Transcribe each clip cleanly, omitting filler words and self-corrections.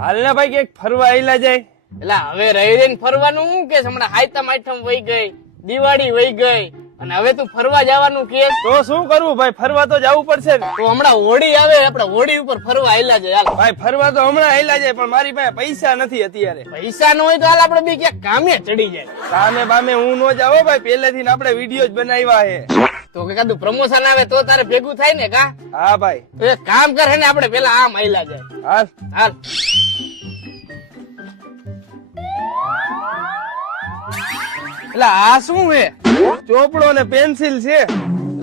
હાલ ને ભાઈ ક્યાંક ફરવા આયલા જાય. એટલે હવે રહી રહીને ફરવાનું શું કે હમણાં હાયતમ આઠમ વહી ગઈ, દિવાળી વહી ગઈ અને હવે તું ફરવા જવાનું કે તો શું કરવું ભાઈ, ફરવા તો જવું પડશે ને. તો હમણાં હોળી આવે, આપણે હોળી ઉપર ફરવા આયલા છે. હાલ ભાઈ ફરવા તો હમણાં આયલા જાય, પણ મારી પાસે પૈસા નથી અત્યારે. પૈસા ન હોય તો હાલ આપણે બે ક્યાંક કામે ચડી જાય. કામે બામે હું નો જાવ ભાઈ, પહેલેથી ને આપણે વિડીયો જ બનાવ્યા છે. તો કે કાદું પ્રમોશન આવે તો તારે ભેગું થાય ને કા? હા ભાઈ. તો એક કામ કરે ને આપણે પેલા આમ આયલા જાય. હાલ હાલ એટલે આ શું હે? ચોપડો ને પેન્સિલ છે.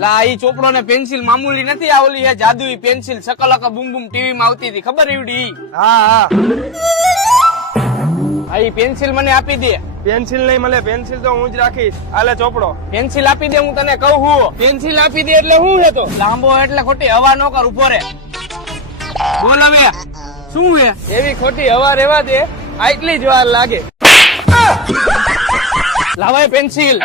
લા ઈ ચોપડો ને પેન્સિલ મામૂલી નથી, આ ઓલી હે જાદુઈ પેન્સિલ સકલકા બૂમ બૂમ ટીવી માં આવતી હતી, ખબર એવડી? હા હા આ ઈ પેન્સિલ મને આપી દે. પેન્સિલ નહીં મળે, પેન્સિલ તો હું જ રાખીશ. હાલે ચોપડો. પેન્સિલ આપી દે, હું તને કહું હું. પેન્સિલ આપી દે એટલે શું હે? તો લાંબો એટલે ખોટી હવા નો કર, ઉભો રે. બોલ હવે શું હે? એવી ખોટી હવા રેવા દે, આટલી જ વાર લાગે. લાવાય પેન્સિલ.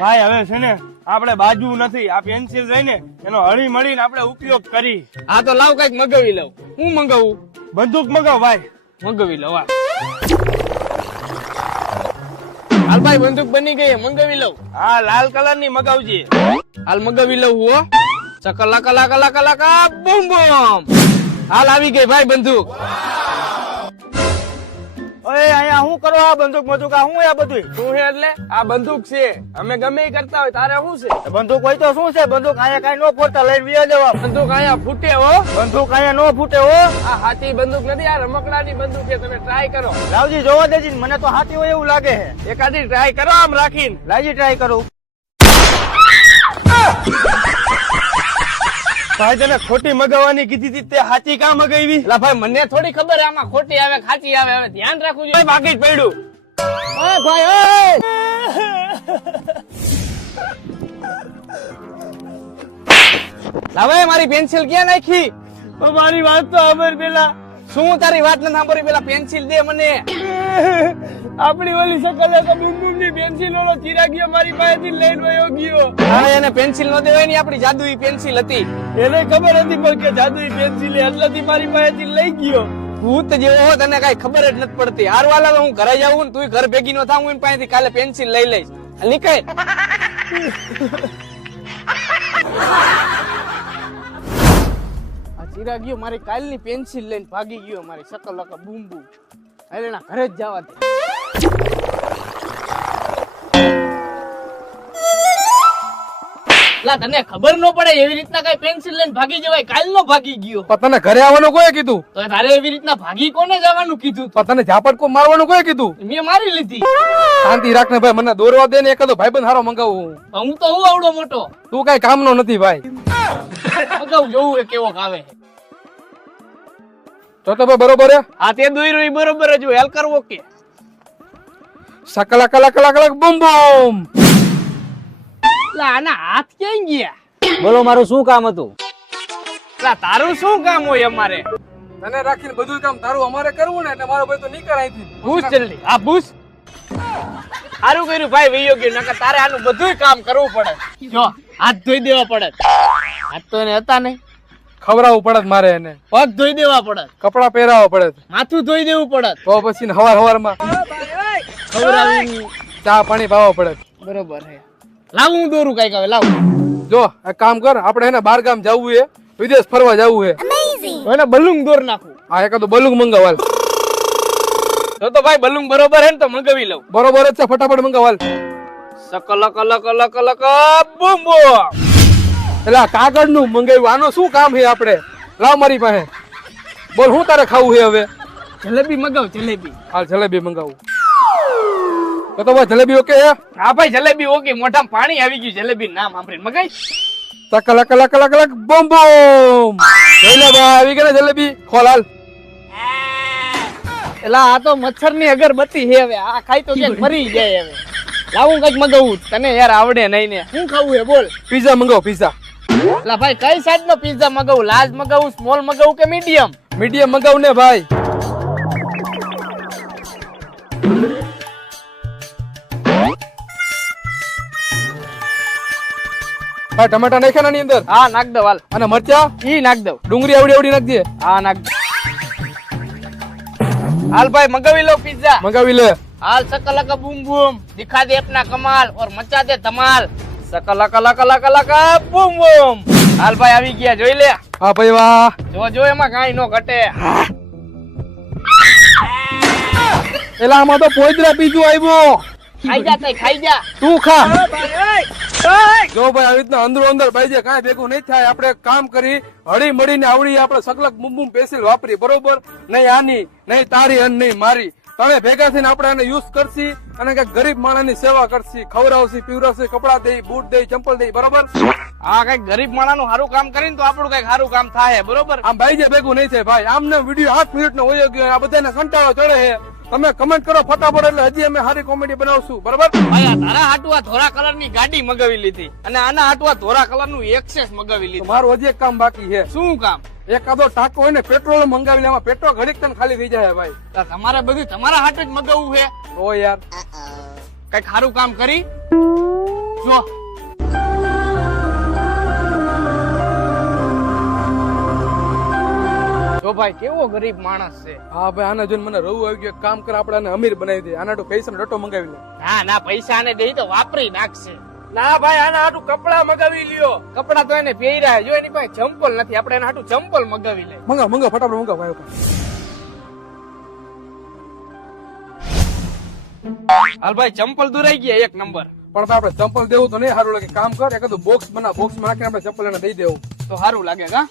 ભાઈ હવે છે ને આપણે બાજુ નથી, આ પેન્સિલ રહીને એનો હળી મળીને આપણે ઉપયોગ કરી. હા તો લાવ કઈક મગાવી લઉં. હું મંગાવું? બંદૂક મગાવ ભાઈ. મંગાવી લઉં. હાલ ભાઈ બંદૂક બની ગઈ, મંગાવી લઉં. હા લાલ કલર ની મગાવજે. હાલ મગાવી લઉં હો. ચકલા કલા કલા કલા કા બૂમ બૂમ. હાલ આવી ગઈ ભાઈ બંદૂક. ઓય અહીંયા શું કરો? આ બંદૂક બંદૂક આ શું? આ બધું શું છે? એટલે આ બંદૂક છે, અમે ગમે એ કરતા હોય. તારે શું છે? બંદૂક હોય તો શું છે? બંદૂક અહીંયા કઈ નો ફોડતા, લઈને વિયા જવા. બંદૂક અહીંયા ફૂટે હો. બંદૂક અહીંયા નો ફૂટે હો. આ હાથી બંદૂક નથી, આ રમકડાની બંદૂક છે. તમે ટ્રાય કરો. લાવજી જોવા દેજી, મને તો હાથી હોય એવું લાગે છે. એકાદી ટ્રાય કરો આમ રાખીને. લાવજી ટ્રાય કરું. ભાઈ તને ખોટી મગાવવાની કીધી હતી, તે હાથી કાં મગાવી? એટલે ભાઈ મને થોડી ખબર આમાં ખોટી આવે ખાચી આવે, હવે ધ્યાન રાખવું જોઈએ. બાકી જ પડ્યું. ઓય ભાઈ ઓય. લાવે મારી પેન્સિલ ક્યાં નાખી? મારી વાત તો ખબર પેલા. શું તારી વાત નથી સાંભળી? પેલા પેન્સિલ દે મને. આપણી ઓલી શકલ ની પેન્સિલ ઓલો ચીરા ગયો, મારી પાસેથી લઈને વયો ગયો. હા એને પેન્સિલ નો દેવાય ની, આપણી જાદુઈ પેન્સિલ હતી. એને ખબર હતી પણ કે જાદુઈ પેન્સિલ એટલેથી મારી પાસેથી લઈ ગયો. ભૂત જેવો હો, તને કઈ ખબર જ નથી પડતી. હાર વાલા હું ઘરે જાઉં ને તું ઘર ભેગી નો થાવ, હું એની પાસેથી કાલે પેન્સિલ લઈ લઈશ. નીકળ. આ ચીરા ગયો, મારી કાલની પેન્સિલ લઈને ભાગી ગયો. મારી શકલ લકા બૂમ બૂમ. એટલે એના ઘરે જ જવા દે. તને ખબર ન પડે એવી રીતના કઈ પેન્સિલ લઈને ભાગી જવાય? કાલ નો ભાગી ગયો. તને ઘરે આવવાનું કોઈ કીધું? તો તારે એવી રીતના ભાગી કોને જવાનું કીધું? તને ઝાપટકો મારવાનું કોઈ કીધું? મેં મારી લીધી. શાંતિ રાખ ને ભાઈ, મને દોરવા દે ને એકાદો ભાઈબંધ હારો મંગાવું. હું તો હું આવડો મોટો. તું કઈ કામનો નથી ભાઈ. મંગાવું જોવું કેવો આવે. તો ભાઈ બરોબર હે. હા તે દોર્યું બરોબર જ હોય. હેલ કરવો કે સકલા કલા કલા કલા બૂમ બૂમ. આના હાથ ક્યાં ગયા? બોલો મારું શું કામ હતું? તારું શું કામ હોય અમારે? તને રાખીને બધું કામ તારું અમારે કરવું ને, એટલે મારો ભાઈ તો નીકળ અહીંથી. પૂછ જલ્દી. હા પૂછ. સારું કર્યું ભાઈ વયો ગયો, નકર તારે આનું બધું કામ કરવું પડે. જો હાથ ધોઈ દેવા પડે. હાથ તો એને હતા નહીં. ખવડાવવું પડે મારે એને. પગ ધોઈ દેવા પડે. કપડા પહેરાવવા પડે. માથું ધોઈ દેવું પડે. તો પછી હવાર હવાર માં ખવડાવી ચા પાણી પાવા પડે. બરોબર હે. લાવ હું દોરું કઈક હવે. લાવ જો એક કામ કર, આપણે એને બાર ગામ જવું છે, વિદેશ ફરવા જવું છે. એને બલૂન દોર નાખું. હા એકાદું બલુંગ મંગાવાલ. તો ભાઈ બલૂન બરોબર હે ને તો મંગાવી લઉં. બરોબર જ છે, ફટાફટ મંગાવાલ. સકલ કલ કલ કલ બૂમ બૂમ. એટલે આ કાગળ નું મંગાવ્યું, આનું શું કામ છે આપણે? લાવ મારી પાસે. બોલ શું તારે ખાવું છે હવે? જલેબી મંગાવ. જલેબી. હાલ જલેબી મંગાવું. તો ભાઈ જલેબી ઓકે હે? હા ભાઈ જલેબી ઓકે. મોઢામાં પાણી આવી ગયું જલેબી નામ સાંભળીને. મગાઈ કલા કલા કલા કલા બમ બમ. જોઈ લે ભાઈ, આવી ગઈ ને જલેબી. ખોલ હાલ. એલા આ તો મચ્છર ની અગરબત્તી છે. હવે આ ખાઈ તો ક્યાંક મરી જાય. હવે લાવું કઈક મગાવું. તને યાર આવડે નહીં ને. શું ખાવું હે બોલ? પીઝા મંગાવો પીઝા. એલા ભાઈ કઈ સાઈઝ નો પીઝા મગાવું? લાર્જ મગાવું, સ્મોલ મગાવું કે મીડિયમ? મીડિયમ મંગાવ ને ભાઈ. હા ટમાટા નાખ્યા ની અંદર. હા નાખ દો હાલ. અને મરચા ઈ નાખ દો. ડુંગળી આવડી આવડી નાખજે. હા નાખ દો. હાલ ભાઈ મગાવી લો પિઝા મંગાવી લે. हाल सकलका बूम बूम दिखा दे अपना कमाल और मचा दे धमाल सकलका लका लका लका बूम बूम हाल भाई આવી ગયા જોઈ લે હા ભાઈ વાહ. જો જો એમાં કાઈ નો ઘટે એલા આમાં તો પોઈદરા બીજું આવ્યો. ખાઈ જા તઈ ખાઈ જા તું ખા. જો ભાઈ આવી રીતના અંદરો અંદર ભાઈ જે કાંઈ ભેગું નહીં થાય. આપણે એક કામ કરી હળી મળીને આવડી આપણે સકલક બુમ બુમ પેન્સિલ વાપરી બરોબર. નહીં આની નહીં તારી અને નહીં મારી. તમે ભેગા થઈને આપણે આને યુઝ કરશી અને કઈક ગરીબ માણસની સેવા કરશી, ખવડાવશી, પીવડાવશી, કપડા દઈ, બૂટ દઈ, ચંપલ દઈ બરોબર. હા કઈક ગરીબ માણાનું સારું કામ કરીને તો આપણું કઈક સારું કામ થાય બરોબર આમ ભાઈ જે ભેગું નહીં થાય ભાઈ. આમને વિડીયો 8 મિનિટ નો હોય ગયો. આ બધાને કંટાળો ચડે છે. તમે કમેન્ટ કરો ફટાફટ એટલે હજી અમે સારી કોમેડી બનાવશું બરોબર. ભાઈ આ તારા હાટવા ધોરા કલર ની ગાડી મગાવી લીધી અને આના હાટવા ધોરા કલર નું એક્સેસ મગાવી તો લીધું મારું હજી એક કામ બાકી છે. શું કામ એકાદો ટાંકો હોય ને પેટ્રોલ મંગાવી લે. એમાં પેટ્રોલ ઘડીક તને ખાલી થઈ જાય ભાઈ. તો તમારે બધું તમારા હાટે જ મગાવવું છે ઓ યાર કઈક સારું કામ કરી જો જો ભાઈ કેવો ગરીબ માણસ છે હા ભાઈ આને જોઈને મને રવું આવી ગયું. એક કામ કર આપણે આને અમીર બનાવી દે. આના તો પૈસા ડટો મંગાવી લે. ના ના પૈસા ને દઈ તો વાપરી નાખશે ના ભાઈ આના હાટુ કપડા મગાવી લ્યો. કપડા તો એને પહેર્યા જો એની પાસે ચંપલ નથી આપણે એના હાટું ચંપલ મગાવી લે મંગા મંગા ફટાફટ મંગા ભાઈ. હાલ ભાઈ ચંપલ દુરાઈ ગયા એક નંબર પણ ભાઈ આપણે ચંપલ દેવું તો નહીં સારું લાગે. કામ કર એકાદું બોક્સ બના. બોક્સ માં નાખીને આપણે ચંપલ એને દઈ દેવું. તો સારું લાગે કા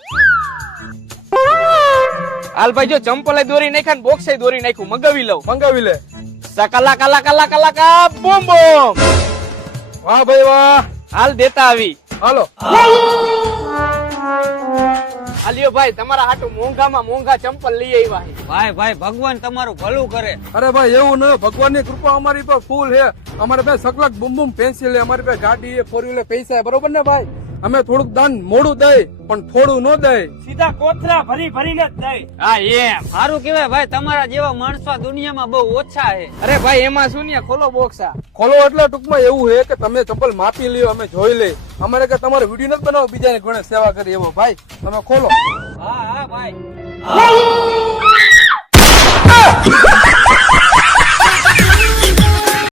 હાલ ભાઈ જો ચંપલ દોરી નાખ્યા ને બોક્સ દોરી નાખ્યું મગાવી લઉં મંગાવી લે. સકલા કલા કલા કલા કા બૂમ બૂમ વાહ ભાઈ વાહ. હાલ દેતા આવી હાલો હાલ્યો ભાઈ તમારા હાટું મોંઘામાં મોંઘા ચંપલ લઈ આવ્યા છે ભાઈ ભાઈ ભગવાન તમારું ભલું કરે. અરે ભાઈ એવું ન. ભગવાનની કૃપા અમારી પર ફૂલ છે. અમારે પાસે સકલક બુમ બુમ પેન્સિલ છે. અમારી પાસે ગાડી ફોર વ્હીલર પૈસા બરોબર ને ભાઈ. અમે થોડુંક દાન મોડું દઈ પણ થોડું ન દઈ. સીધા કોથરા ભરી ભરીને જ જાય. હા એમ સારું કેવાય ભાઈ, તમારા જેવા માણસો આ દુનિયામાં બહુ ઓછા છે. અરે ભાઈ એમાં શું ને ખોલો બોક્સ આ ખોલો એટલે ટૂંકમાં એવું છે કે તમે ચપ્પલ માપી લ્યો અમે જોઈ લઈ. અમારે કે તમારે વિડીયો નથી બનાવો બીજાને ઘણે સેવા કરી એવો ભાઈ. તમે ખોલો. હા હા ભાઈ.